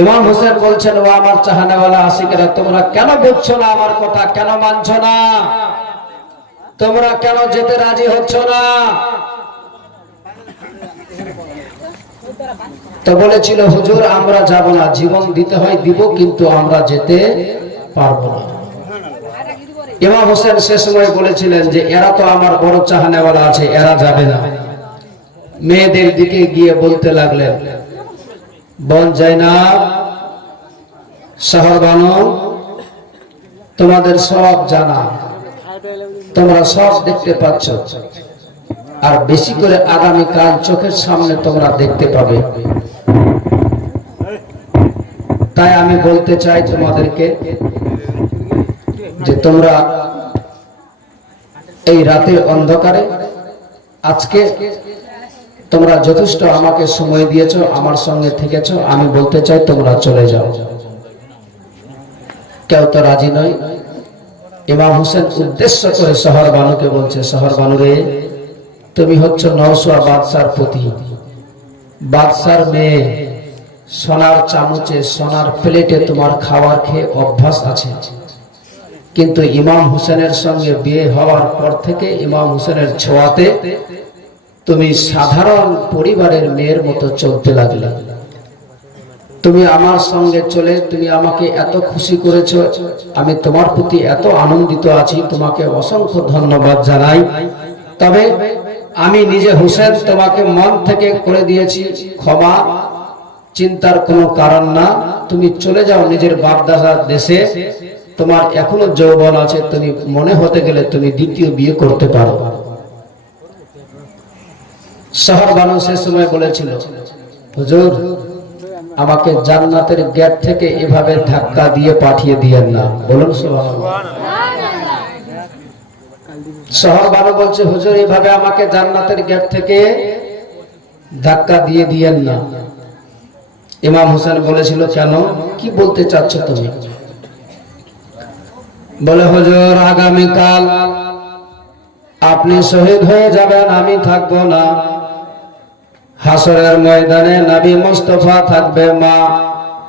ইমাম হোসেন বলছেন, ও আমার চাহানেওয়ালা আশিকেরা, তোমরা কেন বুঝছো না আমার কথা, কেন মানছো না, তোমরা কেন যেতে রাজি হচ্ছ না? তো বলেছিল, হুজুর আমরা যাব না, জীবন দিতে হয় দিব, কিন্তু আমরা যেতে পারবো না। ইমাম হোসেন সে সময় বলেছিলেন যে এরা তো আমার বড় চাহানেওয়ালা আছে, এরা যাবে না। মেয়েদের দিকে গিয়ে বলতে লাগলেন, বোন জাইনাব, শহরবানু, তোমাদের সব জানা, তোমরা সব দেখতে পাচ্ছ, আর বেশি করে আগামীকাল চোখের সামনে তোমরা দেখতে পাবে। তাই আমি বলতে চাই তোমাদেরকে যে তোমরা এই রাতের অন্ধকারে আজকে তোমরা যথেষ্ট আমাকে সময় দিয়েছো, আমার সঙ্গে থেকেছো, আমি বলতে চাই তোমরা চলে যাও। কেউ তো রাজি নয়। ইমাম হোসেন উদ্দেশ্য করে শহরবানুকে বলছে, শহরবানু রে, তুমি হচ্ছ নওশোয়া বাদশার পতি, বাদশার মেয়ে, সোনার চামচে সোনার প্লেটে তোমার খাবার খেয়ে অভ্যাস আছে, কিন্তু ইমাম হোসেনের সঙ্গে বিয়ে হওয়ার পর থেকে ইমাম হোসেনের ছোঁয়াতে তুমি সাধারণ পরিবারের মেয়ের মতো চলতে লাগলে। তুমি আমার সঙ্গে চলে তুমি আমাকে এত খুশি করেছো, আমি তোমার প্রতি এত আনন্দিত আছি, তোমাকে অসংখ্য ধন্যবাদ জানাই। তবে আমি নিজে হোসেন তোমাকে মন থেকে করে দিয়েছি ক্ষমা, চিন্তার কোনো কারণ না, তুমি চলে যাও নিজের বাপদাদার দেশে, তোমার এখনো যৌবন আছে, তুমি মনে হতে গেলে তুমি দ্বিতীয় বিয়ে করতে পারো। শহরবানু সে সময় বলেছিল, হুজুর আমাকে জান্নাতের গেট থেকে এভাবে ধাক্কা দিয়ে পাঠিয়ে দিয়েন না, বলুন সুবহানাল্লাহ। শহরবানু বলছে, হুজুর এভাবে আমাকে জান্নাতের গেট থেকে ধাক্কা দিয়ে দিয়েন না। ইমাম হোসেন বলেছিল, কেন, কি বলতে চাচ্ছ তুমি? বলে, হুজুর আগামীকাল আপনি শহীদ হয়ে যাবেন, আমি থাকবো না। হাসরের ময়দানে নবী মুস্তাফা থাকবে, মা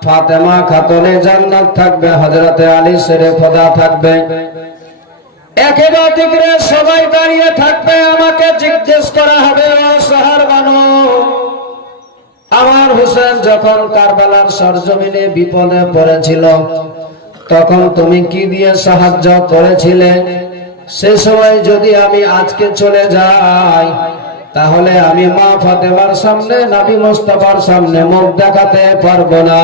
ফাতেমা খাতুনে জান্নাত থাকবে, হযরতে আলী শেরে খোদা থাকবে, একেবারে সবাই দাঁড়িয়ে থাকবে, আমাকে জিজ্ঞেস করা হবে, ও শহরবানু, আমার হোসেন যখন কারবালার সরজমিনে বিপদে পড়েছিল তখন তুমি কি দিয়ে সাহায্য করেছিলে? সে সময় যদি আমি আজকে চলে যাই তাহলে আমি মা ফাতেমার সামনে নবী মুস্তাফার সামনে মুখ দেখাতে পারবো না।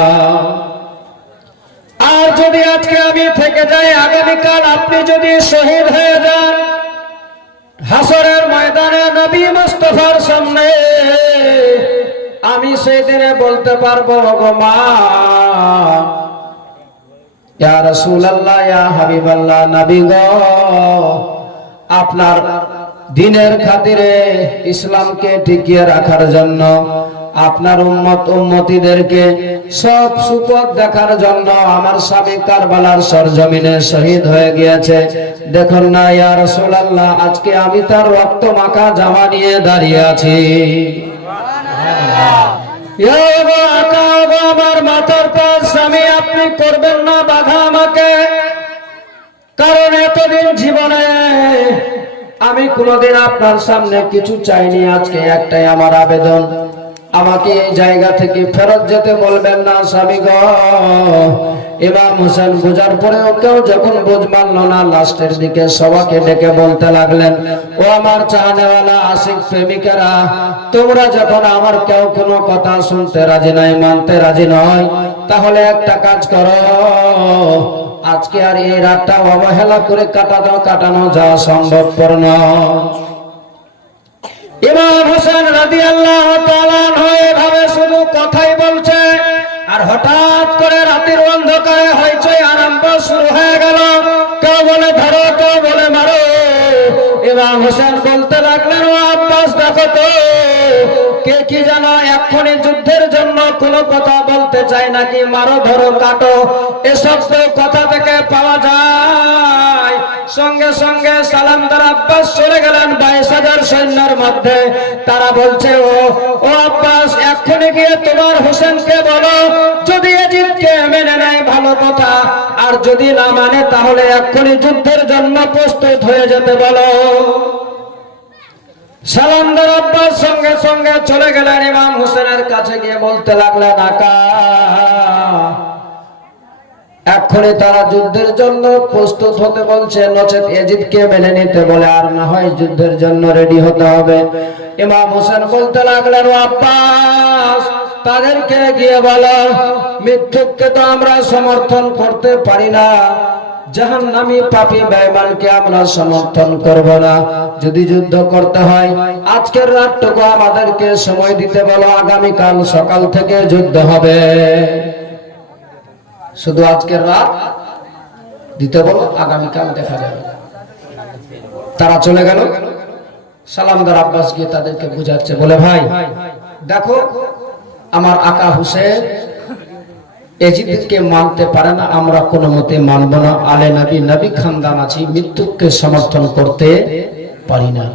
আর যদি আজকে আমি থেকে যাই, আগামীকাল আপনি যদি শহীদ হয়ে যান, হাসরের ময়দানে নবী মুস্তাফার সামনে আমি সেই দিনে বলতে পারবো, গো মা, ইয়া রাসূলুল্লাহ, ইয়া হাবিবাল্লাহ, নবী গো, আপনার দ্বীনের খাতিরে ইসলামকে টিকিয়ে রাখার জন্য, আপনার উম্মত উম্মতিদেরকে সব সুপথ দেখার জন্য আমার স্বামী কারবালার সরজমিনে শহীদ হয়ে গিয়েছে। দেখুন না ইয়া রাসূলুল্লাহ, আজকে আমি তার রক্ত মাখা জামা নিয়ে দাঁড়িয়ে আছি। আমার মাথার পর স্বামী আপনি করবেন না বাধা আমাকে, কারণ এতদিন জীবনে আমি কোনোদিন আপনার সামনে কিছু চাইনি। আজকে একটাই আমার আবেদন, আমাকে এই জায়গা থেকে ফেরত যেতে বলবেন না স্বামী গো। ইমাম হোসেন বোঝার পরেও কেউ যখন বুঝ মানল না, লাস্টের দিকে সবাইকে ডেকে বলতে লাগলেন, ও আমার চাহনেওয়ালা আশিক প্রেমিকেরা, তোমরা যখন আমার কেউ কোনো কথা শুনতে রাজি নয়, মানতে রাজি নয়, তাহলে একটা কাজ করো, আজকে আর এই রাতটা অবহেলা করে কাটানো যাওয়া সম্ভবপর নয়। ইমাম হোসেন রাদিয়াল্লাহু তাআলা আনহু এভাবে শুধু কথাই বলছে, আর হঠাৎ করে রাতের অন্ধকারে হইচই আরম্ভ শুরু হয়ে গেল। কেউ বলে ধরো, কেউ বলে মারো। ইমাম হোসেন বলতে লাগলেন, ও আব্বাস, দেখো তো কে কি জানো এক্ষুনি যুদ্ধের জন্য কোনো কথা বলতে চাই নাকি, মারো ধরো কাটো, এসব তো কথা থেকে পাওয়া যায়। সঙ্গে সঙ্গে সালামদার আব্বাস চলে গেলেন 22,000 সৈন্যের মধ্যে তারা বলছে, ও আব্বাস, এক্ষুনি গিয়ে তোমার হোসেনকে বলো, যদি ইয়াজিদকে মেনে নেয় ভালো কথা, আর যদি না মানে তাহলে এক্ষুনি যুদ্ধের জন্য প্রস্তুত হয়ে যেতে বলো। সালামদার আব্বাস সঙ্গে সঙ্গে চলে গেলেন ইমাম হোসেনের কাছে, গিয়ে বলতে লাগলেন, আকা, এক্ষুনি তারা যুদ্ধের জন্য প্রস্তুত হতে বলছে, নচেত ইয়াজিদকে মেনে নিতে বলে, আর না হয় যুদ্ধের জন্য রেডি হতে হবে। ইমাম হোসেন বলতে লাগলেন, ও আব্বাস, তাদেরকে গিয়ে বলো, মৃত্যুকে তো আমরা সমর্থন করতে পারি না, জাহান্নামী পাপী বেঈমানকে আমরা সমর্থন করব না। যদি যুদ্ধ করতে হয় আজকের রাতটুকু আমাদেরকে সময় দিতে বলো, আগামীকাল সকাল থেকে যুদ্ধ হবে। শুধু আজকের রাত দিতে বলো, আগামীকাল দেখা যাবে। তারা চলে গেল। সালামদার আব্বাস গিয়ে তাদেরকে বুঝাচ্ছে, বলে, ভাই দেখো, আমার আকা হুসেন ইয়াজিদকে মানতে পারে না, আমরা কোনো মতে মানব না। আলে নবী, নবী খানদান আছি, মৃত্যুকে সমর্থন করতে পারি না।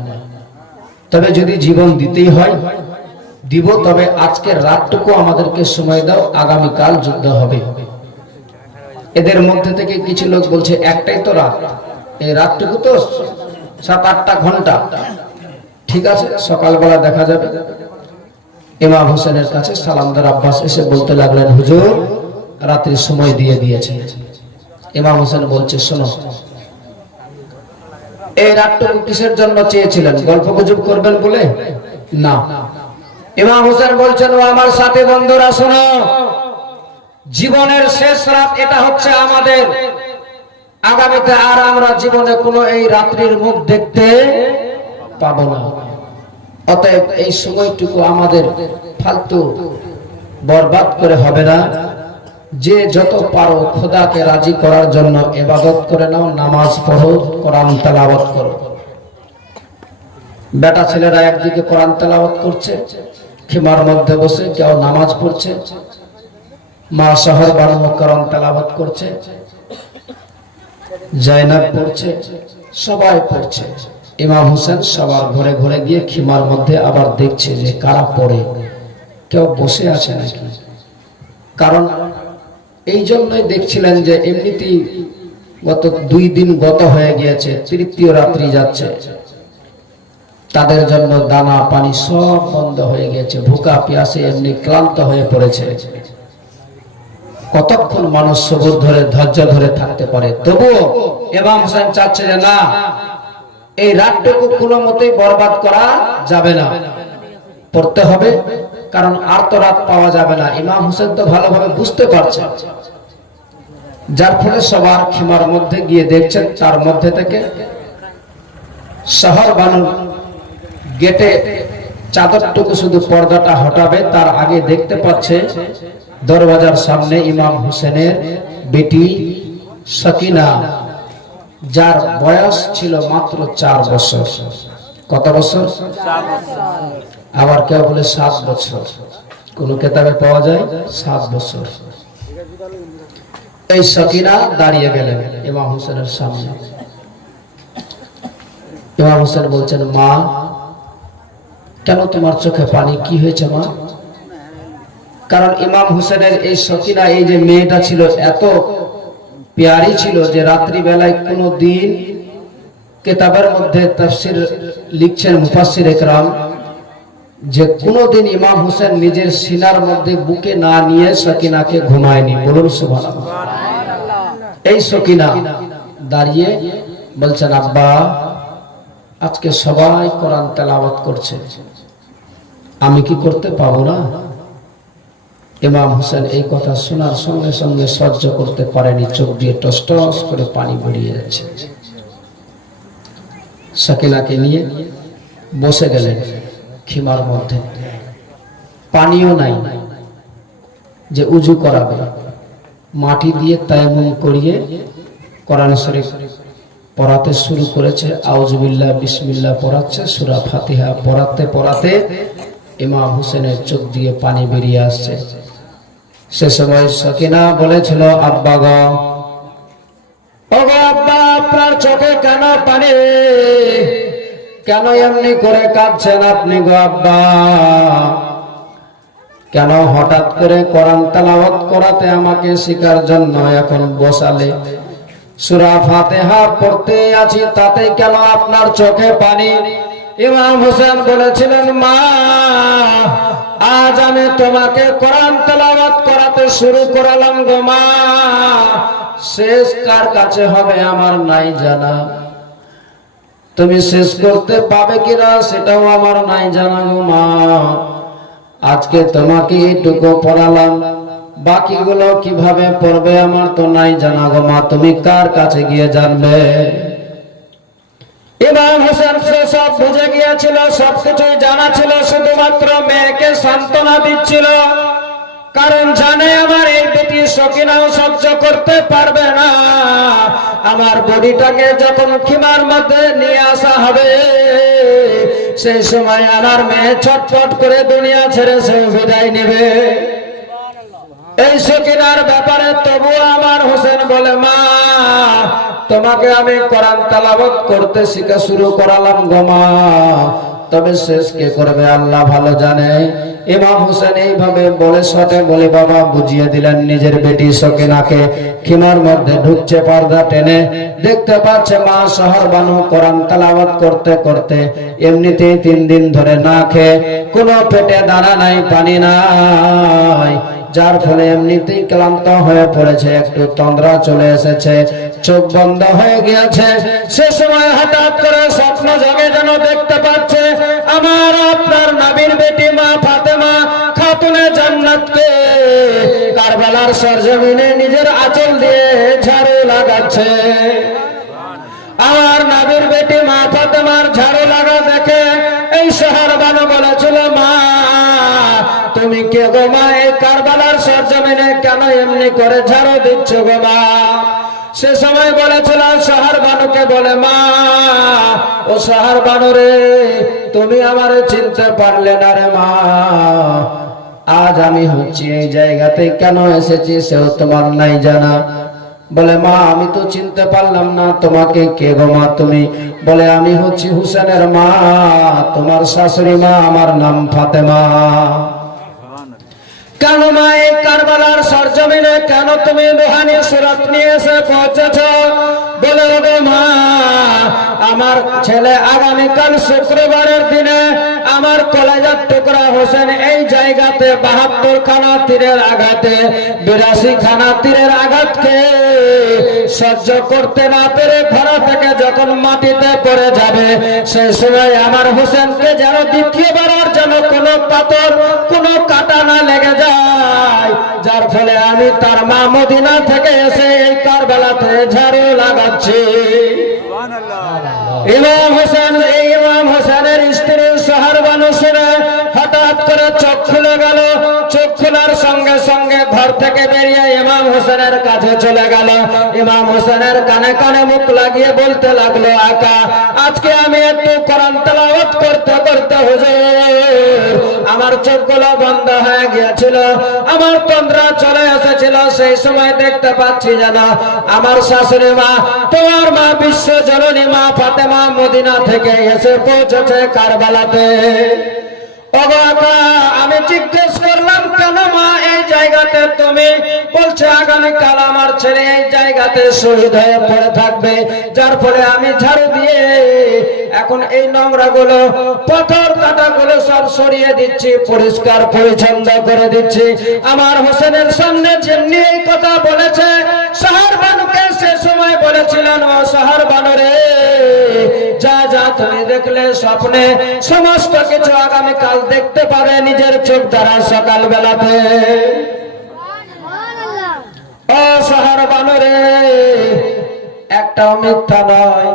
তবে যদি জীবন দিতেই হয় দিব, তবে আজকের রাতটুকু আমাদেরকে সময় দাও, আগামীকাল যুদ্ধ হবে। এদের মধ্যে থেকে কিছু লোক বলছে, একটাই তো রাত, এই রাতটুকু তো 7-8টা ঘন্টা, ঠিক আছে, সকালবেলা দেখা যাবে। ইমাম হোসেনের কাছে সালামদার আব্বাস এসে বলতে লাগলেন, হুজুর, রাত্রির সময় দিয়ে দিয়েছে। ইমাম হোসেন বলছে, শোনো, এই রাতটুকু কিসের জন্য চেয়েছিলেন? গল্প গুজব করবেন বলে না। ইমাম হোসেন বলছেন, ও আমার সাথী বন্ধুরা, শোনো, জীবনের শেষ রাত এটা হচ্ছে আমাদের, আগামীতে আর আমরা জীবনে কোনো এই রাত্রির মুখ দেখতে পাবো না। অতএব এই সময়টুকু আমাদের ফালতু বরবাদ করে হবে না। যে যত পারো খোদাকে রাজি করার জন্য ইবাদত করে নাও, নামাজ পড়ো, কোরআন তেলাওয়াত করো। বেটা ছেলেরা একদিকে কোরআন তেলাওয়াত করছে, খিমার মধ্যে বসে কেউ নামাজ পড়ছে, মা শহর বানু কোরআন তেলাওয়াত করছে, জায়নাব পড়ছে, সবাই পড়ছে। ইমাম হোসেন সবার ঘরে ঘরে গিয়ে খিমার মধ্যে আবার দেখছে যে কারা পড়ে, কেউ বসে আছে নাকি। কারণ এই জন্যই দেখছিলেন যে এমনিতেই গত 2 দিন গত হয়ে গিয়েছে, তৃতীয় রাত্রি যাচ্ছে, তাদের জন্য দানা পানি সব বন্ধ হয়ে গেছে, ভুকা পিয়াসে এমনি ক্লান্ত হয়ে পড়েছে। কতক্ষণ মানুষ সবুর ধরে ধৈর্য ধরে থাকতে পারে? তবুও ইমাম হোসেন চাচ্ছে যে না, এই রাতটুকু কোনো মতেই বরবাদ করা যাবে না, পড়তে হবে, কারণ আর তো রাত পাওয়া যাবে না। ইমাম হোসেন তো ভালোভাবে বুঝতে পারছে, যার ফলে সবার খিমার মধ্যে গিয়ে দেখছেন, তার মধ্যে থেকে শহর বানুর গেটে চাদরটুকু শুধু পর্দাটা হটাবে, তার আগে দেখতে পাচ্ছে দরওয়াজার সামনে ইমাম হোসেনের বেটি সকিনা, যার বয়স ছিল মাত্র 4 বছর। কত বছর? 4 বছর। আবার কেউ বলে 7 বছর, কোন কিতাবে পাওয়া যায় 7 বছর। এই সকিনা দাঁড়িয়ে গেলেন ইমাম হোসেনের সামনে। ইমাম হোসেন বলছেন, মা, কেন তোমার চোখে পানি, কি হয়েছে মা? কারণ ইমাম হোসেনের এই সকিনা, এই যে মেয়েটা ছিল, এত প্যারি ছিল যে রাত্রি বেলায় কোনো দিন কিতাবের মধ্যে তাফসীর লিখছেন মুফাসসির ইকরাম, যে কোনোদিন ইমাম হোসেন নিজের সিনার মধ্যে বুকে না নিয়ে সকিনাকে ঘুমায়নি। বলুন সুবহানাল্লাহ। এই সকিনা দাঁড়িয়ে বলছেন, আব্বা, আজকে সবাই কোরআন তেলাওয়াত করছে, আমি কি করতে পাবো না? ইমাম হোসেন এই কথা শোনার সঙ্গে সঙ্গে সহ্য করতে পারেনি, চোখ দিয়ে টস টস করে পানি বেরিয়ে যাচ্ছে। সকিনাকে নিয়ে বসে গেলেন খিমার মধ্যে, পানিও নাই যে উজু করাবে, মাটি দিয়ে তায়াম্মুম করিয়ে কোরআন শরীফ পড়াতে শুরু করেছে। আউযুবিল্লাহ বিসমিল্লাহ পড়াচ্ছে, সূরা ফাতিহা পড়াতে পড়াতে ইমাম হোসেনের চোখ দিয়ে পানি বেরিয়ে আসছে। সে সময় সকিনা বলেছিল, আব্বা গো, ও গো আব্বা, আপনার চোখে কেন পানি? কেন এমনি করে কাঁদছেন আপনি গো আব্বা? কেন হঠাৎ করে কোরআন তেলাওয়াত করাতে আমাকে শিকার জন্য এখন বসালে? সূরা ফাতিহা পড়তে আছি, তাতে কেন আপনার চোখে পানি? ইমাম হোসেন বলেছিলেন, মা আজ আমি তোমাকে কোরআন তেলাওয়াত করাতে শুরু করালাম গো মা, শেষ কার কাছে হবে আমার নাই জানা। তুমি শেষ করতে পাবে কিনা সেটাও আমার নাই জানা গো মা। আজকে তোমাকে এইটুকু পড়ালাম, বাকিগুলো কিভাবে পড়বে আমার তো নাই জানা গো মা, তুমি কার কাছে গিয়ে জানবে? ইমাম হোসেন সব বুঝে গিয়েছিল, সবকিছুই জানা ছিল, শুধুমাত্র মেয়েকে সান্ত্বনা দিচ্ছিল। কারণ জানে আমার এই বেটি সকিনাও সহ্য করতে পারবে না। আমার বডিটাকে যখন খিমার মধ্যে নিয়ে আসা হবে, সেই সময় আমার মেয়ে ছটফট করে দুনিয়া ছেড়ে সে বিদায় নেবে। এই সকিনার ব্যাপারে তবুও আমার হোসেন বলে, মা তোমাকে আমি কোরআন তেলাওয়াত করতে শিখা শুরু করালাম গো মা, তবে শেষ কে করবে আল্লাহ ভালো জানে। ইমাম হোসেন এইভাবে বলে সটে বলে বাবা বুঝিয়ে দিলেন নিজের বেটি সকিনাকে। খিমার মধ্যে ঢুকছে, পর্দা টেনে দেখতে পাচ্ছে মা শহর বানু কোরআন তেলাওয়াত করতে করতে এমনিতেই 3 দিন ধরে না খেয়ে, কোনো পেটে দানা নাই, পানি নাই, যার ফলে এমনিতেই ক্লান্ত হয়ে পড়েছে, একটু তন্দ্রা চলে এসেছে, চোখ বন্ধ হয়ে গিয়েছে। সে সময় হঠাৎ করে স্বপ্ন জাগে, যেন দেখতে পাচ্ছে আমার আপনার নবীর বেটি মা ফাতেমা খাতুনে জান্নাতকে কারবালার সরজমিনে নিজের আঁচল দিয়ে ঝাড়ু লাগাচ্ছে। আমার নবীর বেটি মা ফাতেমার ঝাড়ু লাগা দেখে এই শহর বানু বলেছিল, মা তুমি কে গো মা? এই কারবালার সরজমিনে কেন এমনি করে ঝাড়ু দিচ্ছ গো মা? সে সময় বলেছিল শহর বানুকে বলে, মা ও শহর বানু রে, তুমি আমারে চিনতে পারলে না রে মা। আজ আমি হচ্ছি এই জায়গাতে কেন এসেছি সেও তোমার নাই জানা। বলে, মা আমি তো চিনতে পারলাম না, তোমাকে কে গো মা তুমি? বলে, আমি হচ্ছি হুসেনের মা, তোমার শাশুড়ি মা, আমার নাম ফাতেমা। কেন মা এই কারবালার সরজমিনে কেন তুমি রুহানি সুরত নিয়ে এসে পৌঁছেছ? বলে, গো মা আমার ছেলে আগামীকাল শুক্রবারের দিনে আমার কলেজার টুকরা হোসেন এই জায়গাতে 72 খানা তীরের আঘাতে 82 খানা তীরের আঘাতকে সহ্য করতে না পেরে ঘর থেকে যখন মাটিতে পড়ে যাবে, সেই সময় আমার হোসেনকে যেন দ্বিতীয়বার যেন কোনো পাথর কোনো কাটা না লেগে যায়, যার ফলে আমি তার মা মদিনা থেকে এসে এই কারবালাতে ঝাড়ু লাগাচ্ছি। ইমাম হোসেন, এই ইমাম হোসেনের স্ত্রী শহর বানু শুনে হঠাৎ করে চোখ খুলে গেল। চোখ খোলার সঙ্গে সঙ্গে ঘর থেকে বেরিয়ে ইমাম হোসেনের কাছে চলে গেল। ইমাম হোসেনের কানে কানে মুখ লাগিয়ে বলতে লাগলো, আকা আজকে আমি একটু কোরআন তেলাওয়াত করতে করতে হুজুর আমার চোখগুলো বন্ধ হয়ে গিয়েছিল, আমার তন্দ্রা চলে এসেছিল। সেই সময় দেখতে পাচ্ছি যেন আমার শাশুড়ি মা, তোমার মা বিশ্ব জননী মা ফাতেমা মদিনা থেকে এসে পৌঁছেছে কারবালাতে। আমি জিজ্ঞেস করলাম, কেন মা এই জায়গাতে তুমি? বলছে, আগামীকাল আমার ছেলে এই জায়গাতে শহীদ হয়ে পড়ে থাকবে, যার ফলে আমি ঝাড়ু দিয়ে এখন এই নোংরা গুলো পাথর কাটা গুলো সব সরিয়ে দিচ্ছি, পরিষ্কার পরিচ্ছন্ন করে দিচ্ছি। আমার হোসেনের সামনে যেমনি এই কথা বলেছে, শহর বানুকে সে সময় বলেছিলেন, ও শহর বানু রে, যা যা তুমি দেখলে স্বপ্নে সমস্ত কিছু আগামীকাল দেখতে পাবে নিজের চোখ দ্বারা সকাল বেলাতে। ও শহর বানু রে, একটাও মিথ্যা নয়,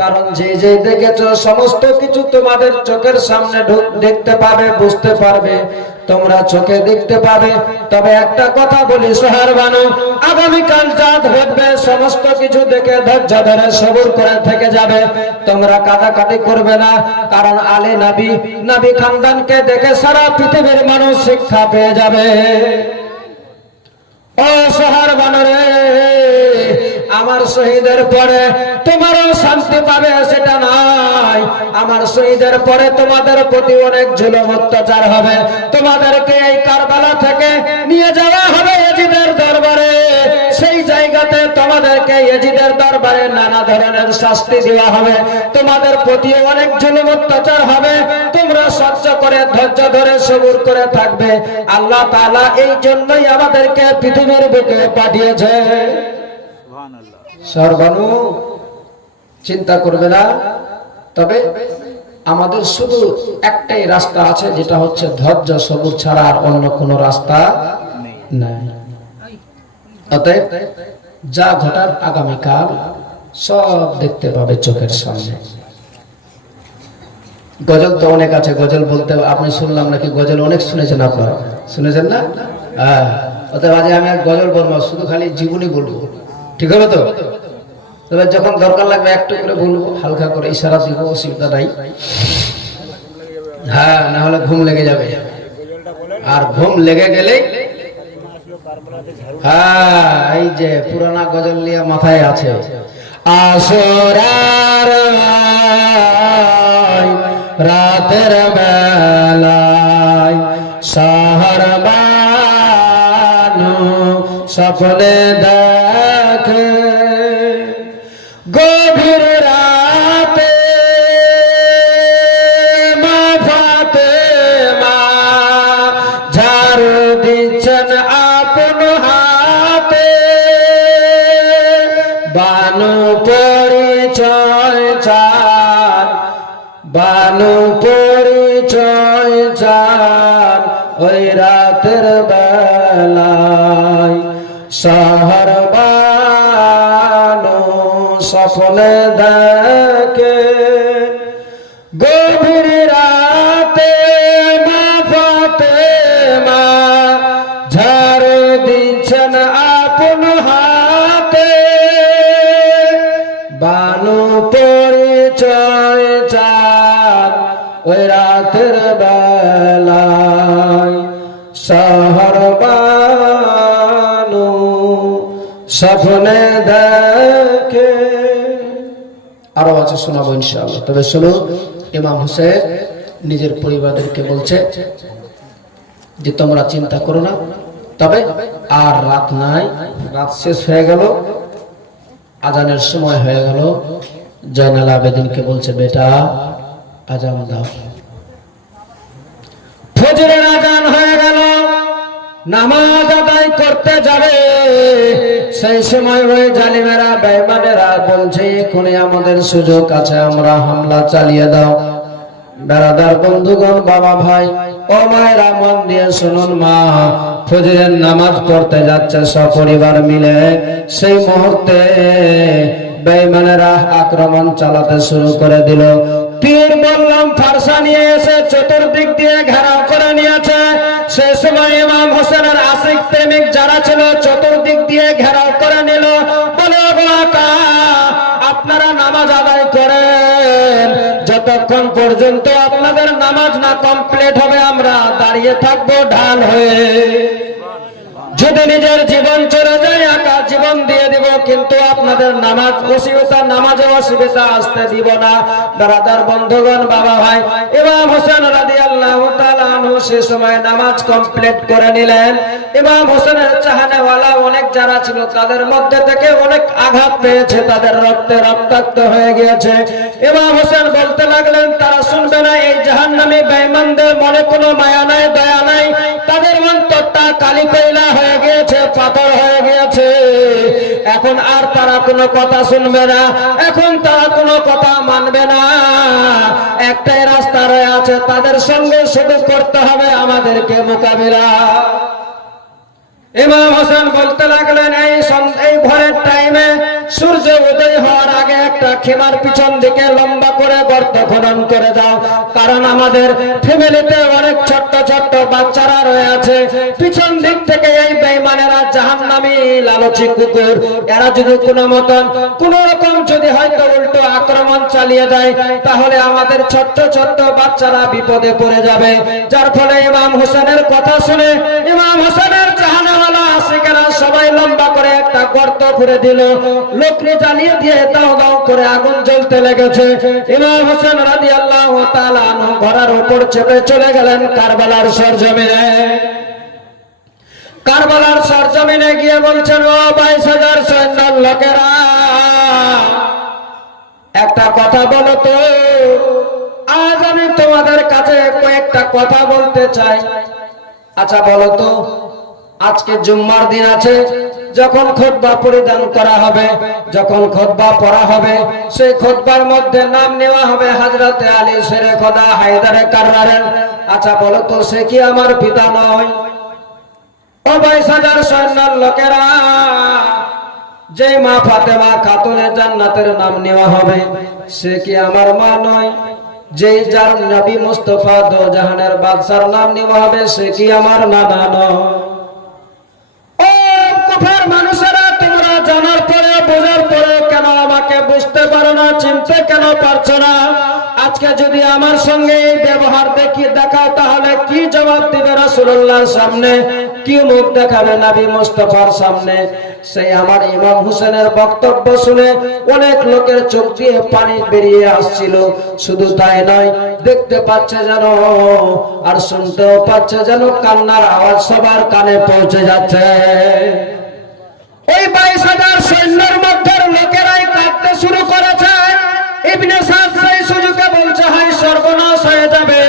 কারণ যে যে দেখেছ সমস্ত কিছু তোমাদের চোখের সামনে দেখতে পাবে, বুঝতে পারবে, তোমরা চোখে দেখতে পাবে। তবে একটা কথা বলি শহর বানু, আগামীকাল যা ঘটবে সমস্ত কিছু দেখে ধৈর্য ধরে সবুর করে থেকে যাবে, তোমরা কাটাকাটি করবে না। কারণ আলী নবী, নবী খানদানকে দেখে সারা পৃথিবীর মানুষ শিক্ষা পেয়ে যাবে। ও শহর বানু রে, আমার শহীদের পরে তোমারও শান্তি পাবে সেটা নয়, আমার শহীদের পরে তোমাদের প্রতি অনেক জুলুম অত্যাচার হবে। তোমাদেরকে এই কারবালা থেকে নিয়ে যাওয়া হবে ইয়াজিদের দরবারে। সেই জায়গাতে তোমাদেরকে ইয়াজিদের দরবারে নানা ধরনের শাস্তি দেওয়া হবে। তোমাদের প্রতি অনেক জুলুম অত্যাচার হবে। তোমরা সহ্য করে ধৈর্য ধরে সবুর করে থাকবে। আল্লাহ তাআলা এই জন্যই আমাদেরকে পৃথিবীর বুকে পাঠিয়েছে। সর্বানু চিন্তা করবে না, তবে আমাদের শুধু একটাই রাস্তা আছে, যেটা হচ্ছে ধৈর্য সবুর ছাড়া আর অন্য কোনো রাস্তা নাই। অতএব যা ঘটার আগামীকাল সব দেখতে পাবে চোখের সামনে। গজল তো অনেক আছে, গজল বলতে আপনি শুনলাম নাকি গজল অনেক শুনেছেন, আপনারা শুনেছেন না? হ্যাঁ, অতএব আজ আমি আর গজল বলবো, শুধু খালি জীবনী বলবো, ঠিক হবে তো? তবে যখন দরকার লাগবে একটু করে বলবো, হালকা করে ইশারা দিব, অসুবিধা নাই। হ্যাঁ, না হলে ঘুম লেগে যাবে, আর ঘুম লেগে গেলে হ্যাঁ, এই যে পুরানা গজল নিয়ে মাথায় আছে, আসরার রাতের বেলায় শহর বানু স্বপ্নে দেখে, গভীর রাতে মা ফাতেমা ঝাড়ু দিচ্ছেন আপন হাতে, বানু পরিচয় চান, বানু পরিচয় চান ওই রাতের বেলায় শহর বানু স্বপ্নে দেখে, গভীর রাতে মা ফাতেমা ঝাড়ু দিচ্ছেন আপন হাতে, বানু পরিচয় চান ওই রাতের বেলায় শহর বানু স্বপ্নে দেখে। আরো আছে, শোনাবো ইনশাআল্লাহ। তবে শুনো, ইমাম হোসেন নিজের পরিবারদেরকে বলছে যে তোমরা চিন্তা করো না, তবে আর রাত নাই, রাত শেষ হয়ে গেল, আজানের সময় হয়ে গেল। জয়নাল আবেদিনকে বলছে, বেটা আজান দাও। ফজরের আজান হয়ে গেল, নামাজ আদায় করতে যাবে। সেই সময় ওই জালিমেরা বেঈমানেরা বলছে, এখনই আমাদের সুযোগ আছে, আমরা হামলা চালিয়ে দাও। বেরাদার বন্ধুগণ, বাবা ভাই ও মায়েরা, মন দিয়ে শুনুন। মা ফজরের নামাজ পড়তে যাচ্ছে সপরিবার মিলে, সেই মুহূর্তে বেঈমানেরা আক্রমণ চালাতে শুরু করে দিল। তীর বললাম ফারসা নিয়ে এসে চতুর্দিক দিয়ে ঘেরাও করে নিয়েছে। সেই সময় ইমাম হোসেনের আশিক প্রেমিক যারা ছিল চতুর্দিক দিয়ে ঘেরাও করে নিল। বলে, আপনারা নামাজ আদায় করেন, যতক্ষণ পর্যন্ত আপনাদের নামাজ না কমপ্লিট হবে আমরা দাঁড়িয়ে থাকবো ঢাল হয়ে। যদি নিজের জীবন চলে যায় একা জীবন দিয়ে দিব, কিন্তু আপনাদের নামাজ অসুবিধা, নামাজে অসুবিধা আসতে দিব না। ব্রাদার বন্ধুগণ, বাবা ভাই, ইমাম হোসেন রাদিয়াল্লাহু তাআলা আনহু সে সময় নামাজ কমপ্লিট করে নিলেন। ইমাম হোসেনের চাহনেওয়ালা অনেক যারা ছিল তাদের মধ্যে থেকে অনেক আঘাত পেয়েছে, তাদের রক্তে রক্তাক্ত হয়ে গিয়েছে। ইমাম হোসেন বলতে লাগলেন, তারা শুনবে না, এই জাহান্নামী বেঈমানদের মনে কোনো মায়া নাই, দয়া নাই, তাদের অন্তরটা কালি কয়লা হয়ে গিয়েছে, পাথর হয়ে গিয়েছে। এখন আর তারা কোনো কথা শুনবে না, এখন তারা কোনো কথা মানবে না। একটাই রাস্তা রয়ে আছে, তাদের সঙ্গে শুধু করতে হবে আমাদেরকে মোকাবিলা। ইমাম হোসেন বলতে লাগলেন, এই ভোরের টাইমে সূর্য উদয় হওয়ার আগে একটা খেমার পিছন দিকে লম্বা করে গর্ত খনন করে দাও, কারণ আমাদের ফ্যামিলিতে অনেক ছোট্ট ছোট্ট বাচ্চারা রয়েছে। পিছন দিক থেকে এই বেঈমানেরা জাহান্নামী লালচি কুকুর, এরা যদি কোনো রকম যদি হয়তো উল্টো আক্রমণ চালিয়ে দেয়, তাহলে আমাদের ছোট্ট ছোট্ট বাচ্চারা বিপদে পড়ে যাবে। যার ফলে ইমাম হোসেনের কথা শুনে ইমাম হোসেনের জাহানাওয়ালা আশিকেরা সবাই লম্বা করে একটা গর্ত করে দিল, লকড়ি জ্বালিয়ে দিয়ে দাও দাও করে আগুন জ্বলতে লেগেছে। ইমাম হোসেন রাদিয়াল্লাহু তাআলা আনহু ঘোড়ার উপর চেপে চলে গেলেন কারবালার সরজমিনে। কারবালার সরজমিনে গিয়ে বলছেন, ও 22,000 সৈন্যের লোকেরা, একটা কথা বলো তো, আজ আমি তোমাদের কাছে কয়েকটা কথা বলতে চাই। আচ্ছা বলো তো, আজকে জুম্মার দিন আছে, যখন খুতবা পরিধান করা হবে, যখন খুতবা পড়া হবে, সেই খুতবার মধ্যে নাম নেওয়া হবে হযরতে আলী শেরে খোদা হায়দারে কাররারের। আচ্ছা বলো তো, সে কি আমার পিতা নয়? ও 22,000 সৈন্যের লোকেরা, যে মা ফাতেমা খাতুনে জান্নাতের নাম নেওয়া হবে, সে কি আমার মা নয়? যে যার নবী মুস্তাফা দো জাহানের বাদশার নাম নেওয়া হবে, সে কি আমার নানা নয়? ও কুফার মানুষেরা, তোমরা জানার পরে বোঝার পরে কেন আমাকে বুঝতে পারো না, চিনতে কেন পারছো না? আজকে যদি আমার সঙ্গে এই ব্যবহার দেখাও, তাহলে কি জবাব দিবে রাসূলুল্লাহর সামনে? কি মুখ দেখাবে নবী মুস্তাফার সামনে? সেই আমার ইমাম হোসেনের বক্তব্য শুনে অনেক লোকের চোখ দিয়ে পানি বেরিয়ে আসছিল। শুধু তাই নয়, দেখতে পাচ্ছে যেন আর শুনতেও পাচ্ছে যেন কান্নার আওয়াজ সবার কানে পৌঁছে যাচ্ছে। ওই 22,000 সৈন্যের মধ্যে লোকেরাই কাঁদতে শুরু করেছে। ইবনে সাদ সেই সুযোগে বলছে, হয় সর্বনাশ হয়ে যাবে।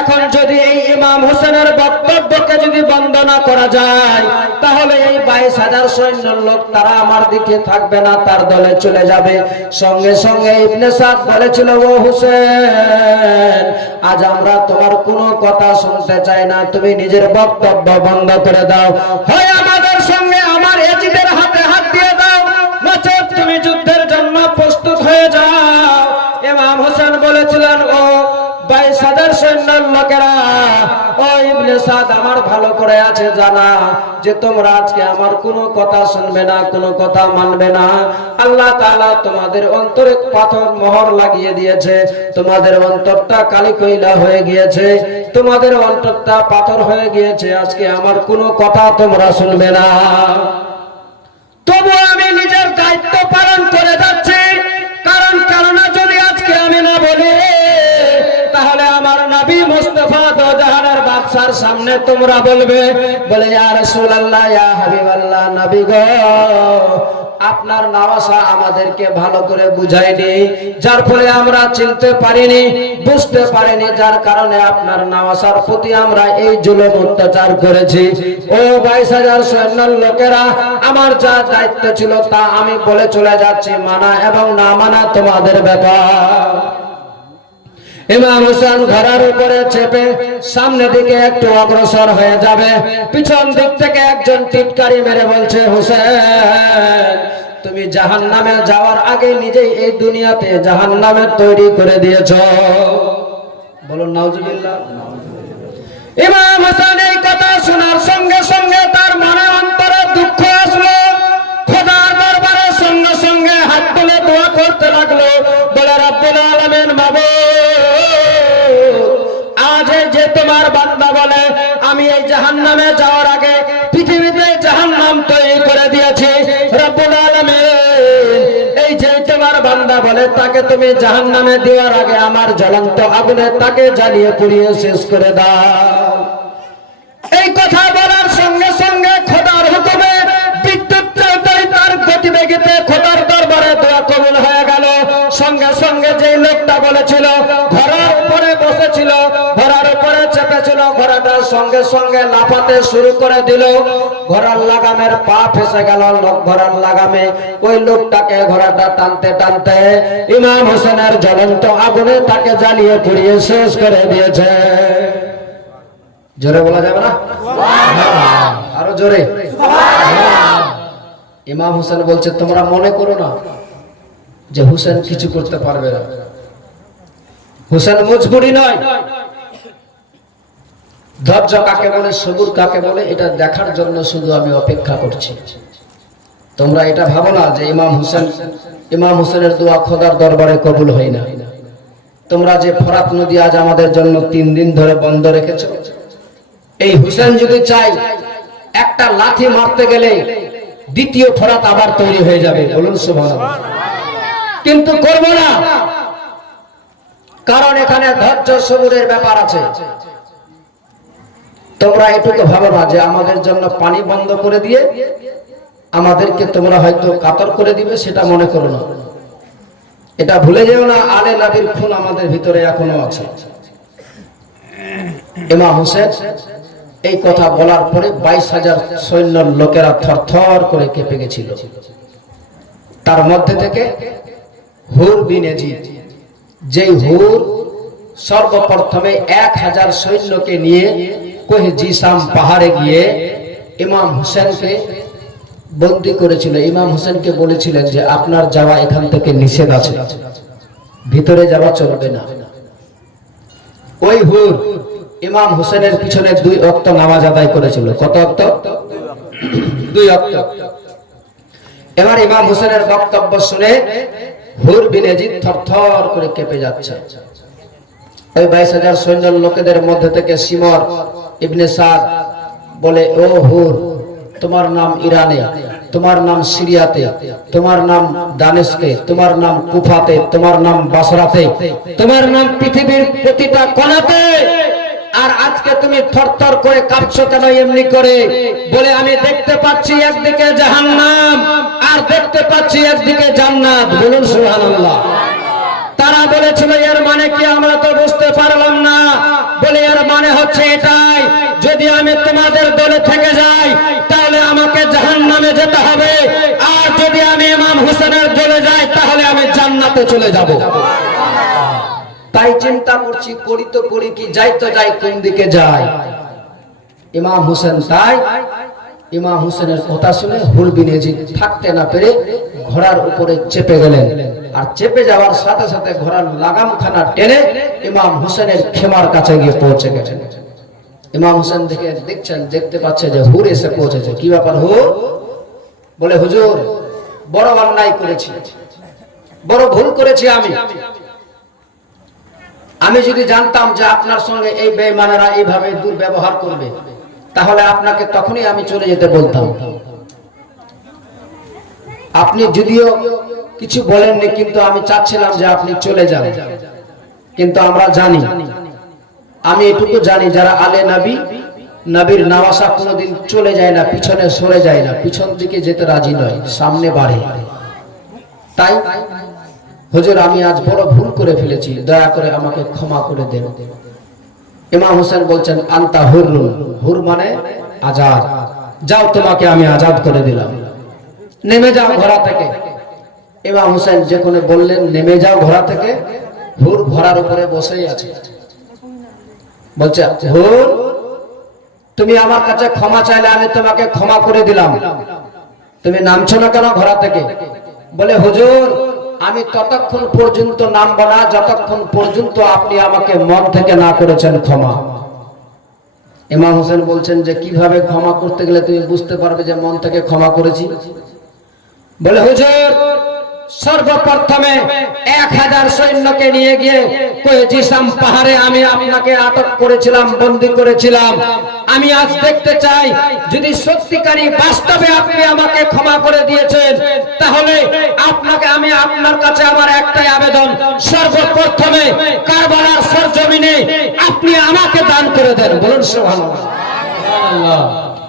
এখন যদি এই ইমাম হোসেনের বক্তব্যকে যদি বন্দনা করা যায়, তাহলে এই 22,000 সৈন্যের লোক তারা আমার দিকে থাকবে না, তার দলে চলে যাবে। সঙ্গে সঙ্গে ইবনে সাদ বলেছিল, ও হোসেন, আজ আমরা তোমার কোনো কথা শুনতে চাই না, তুমি নিজের বক্তব্য বন্ধ করে দাও। হয় আমাদের সঙ্গে আমার এজিদের হাতে হাত দিয়ে দাও, নচেত তুমি যুদ্ধের জন্য প্রস্তুত হয়ে যাও। ইমাম হোসেন বলেছিলেন, ও 22,000 সৈন্যের লোকেরা, ও ইবনে সাদ, আমার ভালো করে আছে জানা যে তোমরা আজকে আমার কোনো কথা শুনবে না, কোনো কথা মানবে না। আল্লাহ তাআলা তোমাদের অন্তরে পাথর মোহর লাগিয়ে দিয়েছে, তোমাদের অন্তরটা কালি কয়লা হয়ে গিয়েছে, তোমাদের অন্তরটা পাথর হয়ে গিয়েছে। আজকে আমার কোনো কথা তোমরা শুনবে না। তবু আমি নিজের দায়িত্ব পালন করে যাচ্ছি, কারণ কেননা যদি আজকে আমি না বলি, তাহলে আমার নবী মুস্তাফা দো জাহানের বাদশার সামনে তোমরা বলবে, বলে ইয়া রাসূলুল্লাহ, ইয়া হাবিবাল্লাহ, নবী গো, আপনার নওয়াসা আমাদেরকে ভালো করে বুঝায়নি, যার ফলে আমরা চিনতে পারিনি, বুঝতে পারিনি, যার কারণে আপনার নওয়াসার প্রতি আমরা এই জুলুম অত্যাচার করেছি। ও 22,000 সৈন্যের লোকেরা, আমার যা দায়িত্ব ছিল তা আমি বলে চলে যাচ্ছি, মানা এবং না মানা তোমাদের ব্যাপার। ইমাম হোসেন ঘোড়ার উপরে চেপে সামনে দিকে একটু অগ্রসর হয়ে যাবে, পিছন দিক থেকে একজন টিটকারি মেরে বলছে, হোসেন, তুমি জাহান্নামে যাওয়ার আগে নিজেই এই দুনিয়াতে জাহান্নামে তৈরি করে দিয়েছো। বলুন নাউজুবিল্লাহ। ইমাম হোসেন এই কথা শোনার সঙ্গে সঙ্গে তার মনে অন্তরে দুঃখ আসলো, খোদার দরবারে সঙ্গে সঙ্গে হাত তুলে দোয়া করতে লাগলো, বলে রব্বুল আলামিন, আজ যে তোমার বান্দা বলে আমি এই জাহান্নামে যাওয়ার আগে পৃথিবীতে জাহান্নাম তৈরি করে দিয়েছি, রব্বুল আলামিন, এই যে তোমার বান্দা বলে তাকে তুমি জাহান্নামে দেওয়ার আগে আমার জ্বলন্ত আগুনে তাকে জ্বালিয়ে পুড়িয়ে শেষ করে দাও। এই কথা বলার সঙ্গে সঙ্গে খোদার হুকুমে বিদ্যুৎ চৌধুরী তার গতিবেগিতে খোদার দরবারে দোয়া কবুল হয়ে গেল। সঙ্গে সঙ্গে যে লোকটা বলেছিল, ঘোড়ার উপরে বসেছিল, ঘোড়ার উপরে চেপেছিল, ঘোড়াটার সঙ্গে সঙ্গে লাফাতে শুরু করে দিল। ঘোড়ার লাগামের পা ফেসে গেল ঘোড়ার লাগামে। ওই লোকটাকে ঘোড়াটা টানতে টানতে ইমাম হোসেনের জ্বলন্ত আগুনে তাকে জ্বালিয়ে পুড়িয়ে শেষ করে দিয়েছে। জোরে বলা যাবে না? আরো জোরে। ইমাম হোসেন বলছে, তোমরা মনে করো না যে হোসেন কিছু করতে পারবে না। হোসেন মজবুরি নয়। ধৈর্য কাকে বলে, সবুর কাকে বলে, এটা দেখার জন্য শুধু আমি অপেক্ষা করছি। তোমরা এটা ভাবো না যে ইমাম হোসেনের দোয়া খোদার দরবারে কবুল হয় না। তোমরা যে ফরাত নদী আজ আমাদের জন্য 3 দিন ধরে বন্ধ রেখেছো, এই হোসেন যদি চাই একটা লাঠি মারতে গেলে দ্বিতীয় ফরাত আবার তৈরি হয়ে যাবে, বলুন সুবহানাল্লাহ। কিন্তু করব না, কারণ এখানে ধৈর্য সবুরের ব্যাপার আছে। তোমরা এটুকু ভাবো না যে আমাদের জন্য পানি বন্ধ করে দিয়ে আমাদেরকে তোমরা হয়তো কাতর করে দিবে, সেটা মনে করো না। এটা ভুলে যেও না, আলে নবীর খুন আমাদের ভিতরে এখনো আছে। ইমাম হোসেন এই কথা বলার পরে 22,000 সৈন্যর লোকেরা থরথর করে কেঁপে গেছিল। তার মধ্যে থেকে হুর বিন ইয়াজিদ, যেই হুর সর্বপ্রথমে 1000 সৈন্যকে নিয়ে কোহে জিসাম পাহাড়ে গিয়ে ইমাম হোসেনকে বন্দী করেছিল। ইমাম হোসেনকে বলেছিলেন যে আপনার যাওয়া এখান থেকে নিষেধ আছে, ভিতরে যাওয়া চলবে না। ওই হুর ইমাম হোসেনের পিছনে 2 ওয়াক্ত নামাজ আদায় করেছিল। কত ওয়াক্ত? 2 ওয়াক্ত। এবার ইমাম হোসেনের বক্তব্য শুনে হুর বিন ইয়াজিদ থরথর করে কেঁপে যাচ্ছে। ওই 22,000 সৈন্যের লোকেদের মধ্যে থেকে সিমর ইবনে সাদ বলে, ও হুর, তোমার নাম ইরানে, তোমার নাম সিরিয়াতে, তোমার নাম দামেস্কে, তোমার নাম কুফাতে, তোমার নাম বাসরাতে, তোমার নাম পৃথিবীর প্রতিটা কোণাতে, আর আজকে তুমি থরথর করে কাঁপছো কেন এমনি করে? বলে আমি দেখতে পাচ্ছি একদিকে জাহান্নাম আর দেখতে পাচ্ছি একদিকে জান্নাত, বলুন সুবহানাল্লাহ। তারা বলেছিল এর মানে কি? আমরা তো বুঝতে পারলাম না। বলে এর মানে হচ্ছে এটাই, যদি আমি তোমাদের দলে থেকে যাই তাহলে আমাকে জাহান্নামে যেতে হবে, আর যদি আমি ইমাম হোসেনের দলে যাই তাহলে আমি জান্নাতে চলে যাব। তাই চিন্তা করছি, করি তো করি কি, যাই তো যাই, কোন দিকে যাই? ইমাম হোসেন, তাই ইমাম হোসেনের কথা শুনে হুর বিন ইয়াজিদ থাকতে না পেরে ঘোড়ার উপরে চেপে গেলেন, আর চেপে যাওয়ার সাথে সাথে ঘোড়ার লাগামখানা টেনে ইমাম হোসেনের খেমার কাছে গিয়ে পৌঁছে গেছেন। ইমাম হোসেন দেখতে পাচ্ছে যে হুর এসে পৌঁছেছে। কি ব্যাপার হুর? বলে হুজুর, বড় অন্যায় করেছি, বড় ভুল করেছি। আমি যদি জানতাম যে আপনার সঙ্গে এই বেঈমানেরা এইভাবে দুর্ব্যবহার করবে, তাহলে আপনাকে তখনই আমি চলে যেতে বলতাম। আপনি যদিও কিছু বলেননি, কিন্তু আমি চাচ্ছিলাম যে আপনি চলে যান। কিন্তু আমরা জানি, আমি এটুকু জানি, যারা আলে নবী, নবীর নাওয়াসা কোনোদিন চলে যায় না, পিছনে সরে যায় না, পিছন দিকে যেতে রাজি নয়, সামনে বাড়ে। তাই হুজুর, আমি আজ বড় ভুল করে ফেলেছি, দয়া করে আমাকে ক্ষমা করে দেন। ইমাম হোসেন বলছেন, আনতা হুররুন, হুর মানে আজাদ, যাও তোমাকে আমি আজাদ করে দিলাম, নেমে যাও ঘোড়া থেকে। ইমাম হোসেন যখন বললেন নেমে যাও ঘোড়া থেকে, হুর ঘোড়ার উপরে বসেই আছে। বলছে, হুর, তুমি আমার কাছে ক্ষমা চাইলে আমি তোমাকে ক্ষমা করে দিলাম, তুমি নামছো না কেন ঘোড়া থেকে? বলে হুজুর, আমি ততক্ষণ পর্যন্ত নামবো না যতক্ষণ পর্যন্ত আপনি আমাকে মন থেকে না করেছেন ক্ষমা। ইমাম হোসেন বলছেন যে কিভাবে ক্ষমা করতে গেলে তুমি বুঝতে পারবে যে মন থেকে ক্ষমা করেছি? বলে হুজুর, সর্বপ্রথমে 1000 সৈন্যকে নিয়ে গিয়ে কোহে জিসাম পাহাড়ে আমি আপনাকে আটক করেছিলাম, বন্দী করেছিলাম। আমি আজ দেখতে চাই, যদি সত্যিকারী বাস্তবে আপনি আমাকে ক্ষমা করে দিয়েছেন, তাহলে আমি আপনার কাছে আমার একটাই আবেদন, সর্বপ্রথমে কারবালার সরজমিনে আপনি আমাকে দান করে দেন, বলুন সুবহানাল্লাহ।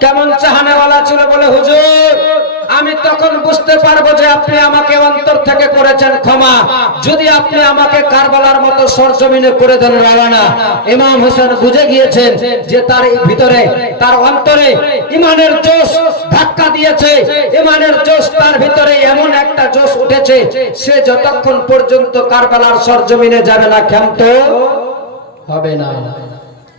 কেমন চাহনেওয়ালা ছিল! বলে হুজুর, আমি তখন বুঝতে পারবো যে আপনি আমাকে অন্তর থেকে করেছেন ক্ষমা, যদি আপনি আমাকে কারবালার মতো সরজমিনে করে দেন রাওয়ানা। ইমাম হোসেন বুঝে গিয়েছেন যে তার ভিতরে, তার অন্তরে ইমানের জোশ ধাক্কা দিয়েছে, ইমানের জোশ তার ভিতরে এমন একটা জোশ উঠেছে, সে যতক্ষণ পর্যন্ত কারবালার সরজমিনে যাবে না ক্ষান্ত হবে না।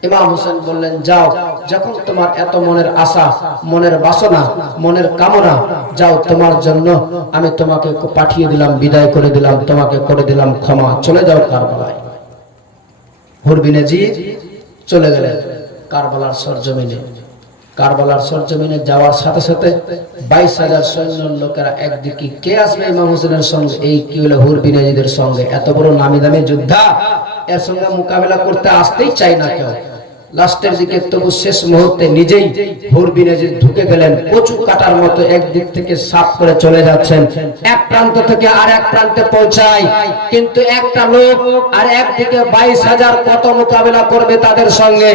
ইমাম হোসেন বললেন, যাও, যখন তোমার এত মনের আশা, মনের বাসনা, মনের কামনা, যাও, তোমার জন্য আমি তোমাকে পাঠিয়ে দিলাম, বিদায় করে দিলাম, তোমাকে করে দিলাম ক্ষমা, চলে যাও কারবালায়। হুর বিন ইয়াজিদ চলে গেলেন কারবালার সরজমিনে। কারবালার সরজমিনে যাওয়ার সাথে সাথে 22,000 সৈন্যের লোকেরা একদিকে, কে আসবে ইমাম হোসেনের সঙ্গে? এই কি হলো, হুর বিন ইয়াজিদের সঙ্গে। এত বড় নামি দামি যোদ্ধা, এর সঙ্গে মোকাবেলা করতে আসতেই চাই না কেউ। লাস্টের দিকে তবু শেষ মুহূর্তে নিজেই হুর বিন ইয়াজিদ ঢুকে গেলেন, কচু কাটার মতো একদিক থেকে সাফ করে চলে যাচ্ছেন, এক প্রান্ত থেকে আর এক প্রান্তে পৌঁছায়। কিন্তু একটা লোক আর একদিকে 22,000 কত মোকাবেলা করবে তাদের সঙ্গে।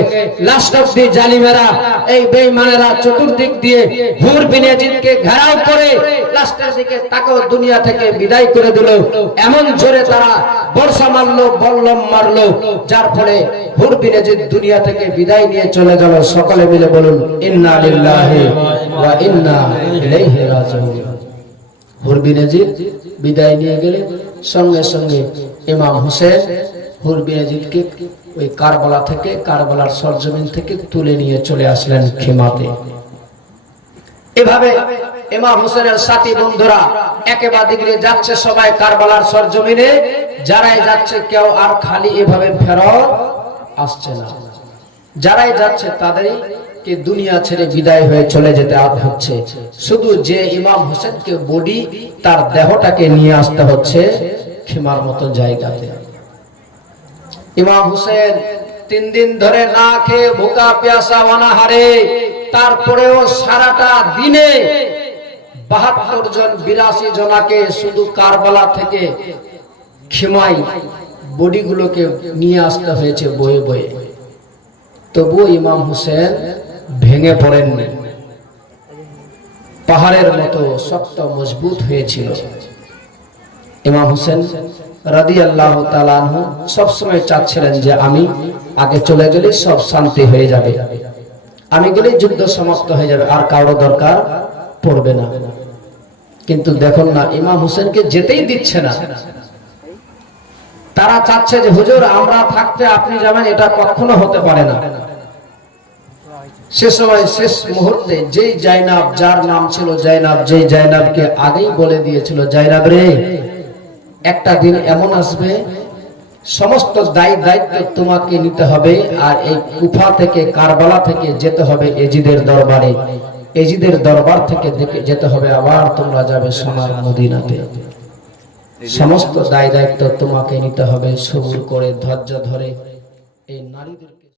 লাস্ট অব্দি জালিমেরা, এই বেঈমানেরা চতুর্দিক দিয়ে হুর বিন ইয়াজিদকে ঘেরাও করে লাস্টের দিকে তাকেও দুনিয়া থেকে বিদায় করে দিল। এমন জোরে তারা বর্ষা মারলো, বল্লম মারলো, যার ফলে হুর বিন ইয়াজিদ দুনিয়া থেকে বিদায় নিয়ে চলে গেল। সকলে মিলে বলুন ইন্না লিল্লাহি ওয়া ইন্না ইলাইহি রাজিউন। হুর বিন ইয়াজিদ বিদায় নিয়ে গেলে সঙ্গে সঙ্গে ইমাম হোসেন হুর বিন ইয়াজিদকে ওই কারবালা থেকে, কারবালার সরজমিন থেকে তুলে নিয়ে চলে আসলেন খেমাতে। এভাবে ইমাম হোসেনের সাথী বন্ধুরা একেবারে দিকে যাচ্ছে সবাই কারবালার সরজমিনে। যারাই যাচ্ছে কেউ আর খালি এভাবে ফেরত আসছে না। যারাই যাচ্ছে তাদেরকে দুনিয়া ছেড়ে বিদায় হয়ে চলে যেতে হচ্ছে। শুধু যে ইমাম হোসেনকে বডি, তার দেহটাকে নিয়ে আসতে হচ্ছে খেমার মতো জায়গাতে। ইমাম হোসেন 3 দিন ধরে না খেয়ে ভুকা প্যাসা অনাহারে, তারপরেও সারাটা দিনে 72 জন 82 জনাকে শুধু কারবালা থেকে খেমাই বডিগুলোকে নিয়ে আসতে হয়েছে বয়ে বয়ে। তবুও ইমাম হোসেন ভেঙে পড়েননি, পাহাড়ের মতো শক্ত মজবুত হয়েছিল। ইমাম হোসেন রাদিয়াল্লাহু তাআলা আনহু সবসময় চাচ্ছিলেন যে আমি আগে চলে গেলে সব শান্তি হয়ে যাবে, আমি গেলে যুদ্ধ সমাপ্ত হয়ে যাবে, আর কারো দরকার পড়বে না। কিন্তু দেখুন না, ইমাম হোসেনকে যেতেই দিচ্ছে না। তারা চাচ্ছে যে হুজুর আমরা থাকতে আপনি যাবেন, এটা কখনো হতে পারে না। সে সময় শেষ মুহূর্তে যেই জাইনাব, যার নাম ছিল জাইনাব, যেই জাইনাবকে আগেই বলে দিয়েছিল, জাইনাব রে, একটা দিন এমন আসবে সমস্ত দায়িত্ব তোমাকে নিতে হবে, আর এই কুফা থেকে, কারবালা থেকে যেতে হবে এজিদের দরবারে, এজিদের দরবার থেকে যেতে হবে আবার তোমরা যাবে সোনার মদিনাতে। সমস্ত দায়িত্ব তোমাকে নিতে হবে, সবুর করে ধৈর্য ধরে। এই নারীদের